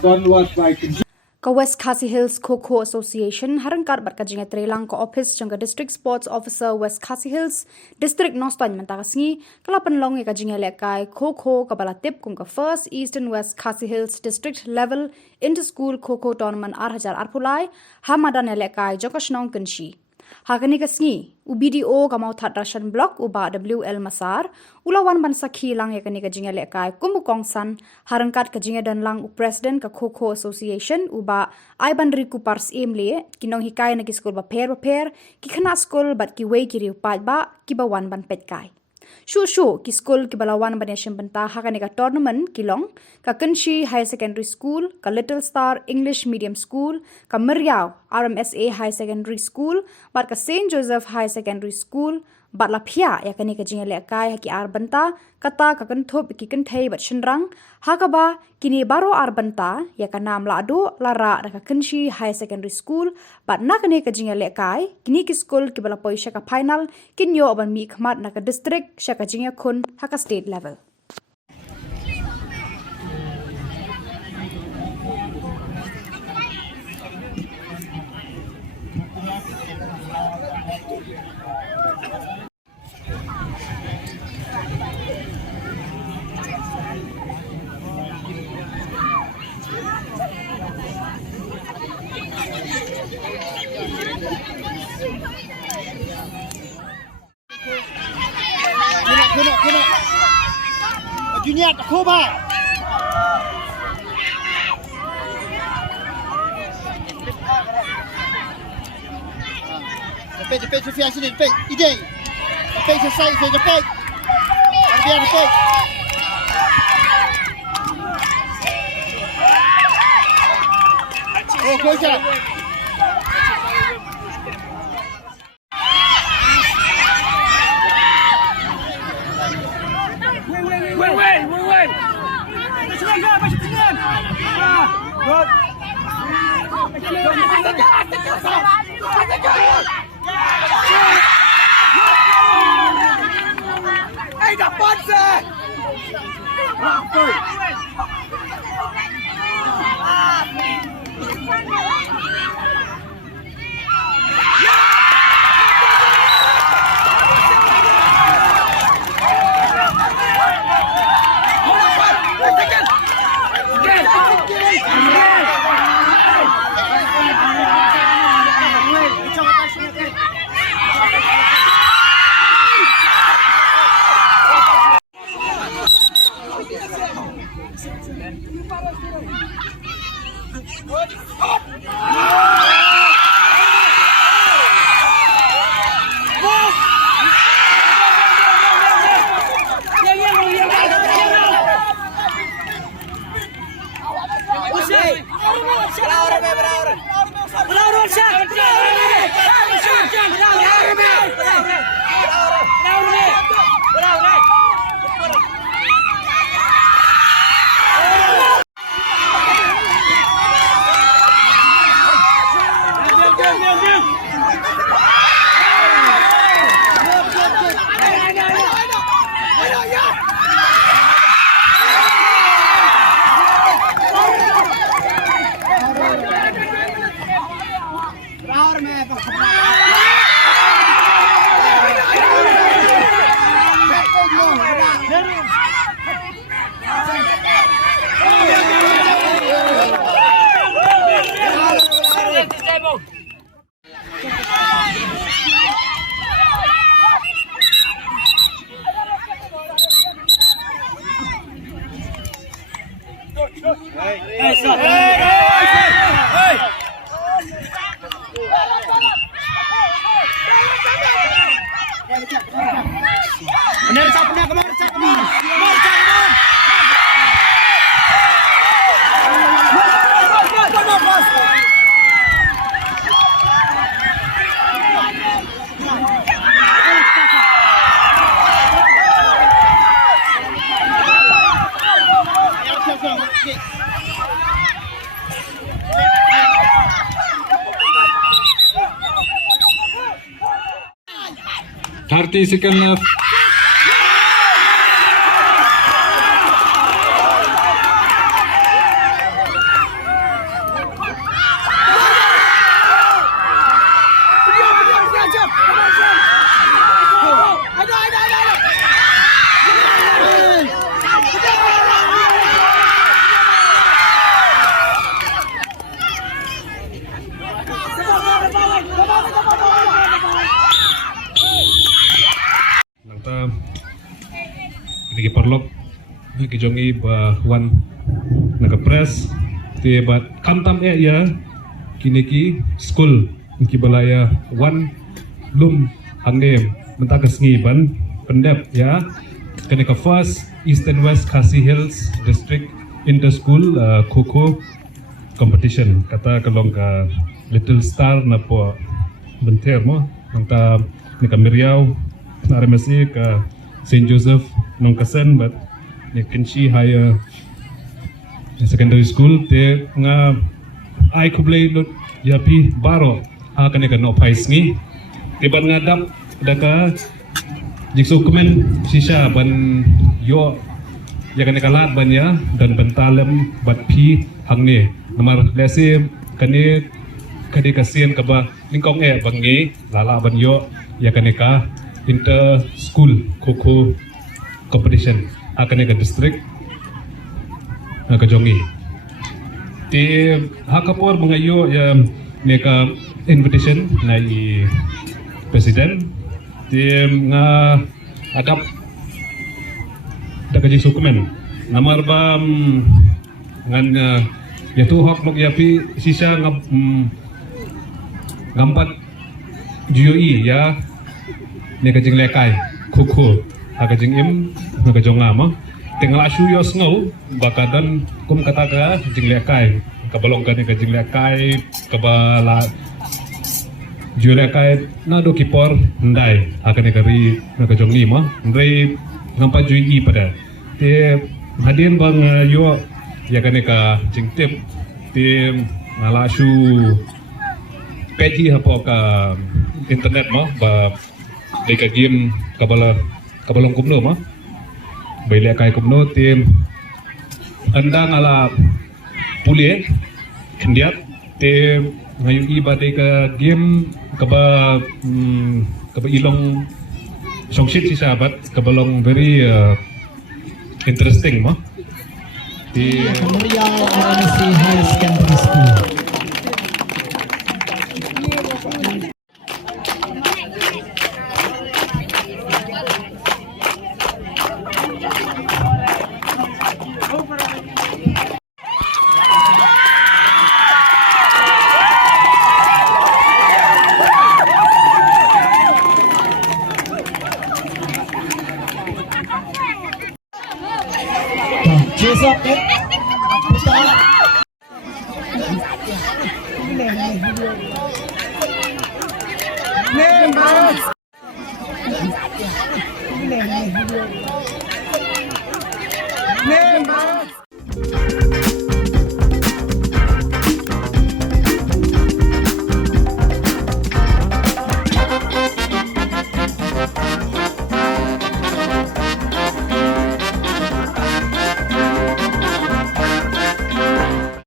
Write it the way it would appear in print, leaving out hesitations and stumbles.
Son was by Kynshi. Ka West Khasi Hills Kho-Kho Association harangkat bat ka jinga trelang ka office jangka district sports officer West Khasi Hills district nostan mentagasngi kalapan long ka jinga lekai Kho-Kho ka balatip kum ka first east and west Khasi Hills district level inter school Kho-Kho tournament 8,000 arpulai hamadan lekai jangka Shillong Kynshi. Hakani kasngi UBDO ka mau that Russian block uba WL Masar ulawan ban sakhi lang yakani ka jinga lekai kumukong san harangkat ka jinga dan lang u president ka Kho-Kho Association uba Iban Riku Pars Emle kinong hikay na ki school ba pair ki khana school bat ki way ki riu pat ba ki ba wan ban pet kai Shu ki school ki balawan ban yashim banta hakani ka tournament kilong ka Kynshi High Secondary School ka Little Star English Medium School ka Meriau RMSA High Secondary School bat ka St Joseph High Secondary School bat la phia yakani ka jinga lekai haki ar banta kata ka kan thop ki kan thei bat shinrang hakaba kini baro ar banta yakanam Lahduh lara ka Kynshi High Secondary School bat nakani ka jinga lekai kini ki school ki bala poisha ka final kinyo aban mi khmat na ka district shaka jinga khun haka state level. Kena. Dunia tak kuba. Cepet Sofia sini, cepet. Ide. Cepet selesai, cepet. Biar cepet. Oh, coach. Wait. Hey, dapat sah. Second left. kijongi ba wan naka-press te bat kamtam ya kini ki school ki balaya wan lum hangne mentakas ngi ban pendep ya kene ka first East and West Khasi Hills District Inter School Kho-Kho competition kata kalong ka Little Star na po benter mo nangta ni ka Miriao na remasi ka St. Joseph nung kasen but ni Kynshi higher secondary school te nga ay kublay lot yapi baro ha kani ka no pais ngi tiban nga dap daka jikso kumen sisa ban yo ya kani kalat ban ya dan bentalem bat pi hangne namar lesi kani kadi kasien kaba lingkong bangi lala ban yo ya kani ka inter school Kho-Kho competition akan ka district kajongi ti hakapor mengayo ya neka invitation na i presiden ti nga adap dakaji sukumen namar ba ngan ya tu hak nok yapi sisa ngampat GUI ya neka jing lekai Kho-Kho agajing im nagajonga ma tinggal asu yos ngau bakadan kum kataga jing lekai kabalong kan ka jing lekai kabala julekai na do kipor ndai akan kari nagajongi ma ndai ngampa jui pada te hadin bang yo ya kan ka jing tip te ngala asu peji hapo ka internet ma ba deka game kabalong kumno ma baile kai kumno tim andang ala pulie kendiat tim ngayu iba deka game kaba ilong songshit si sahabat kabalong very interesting ma di Meriau RMC High Secondary School. Chase up it. Start.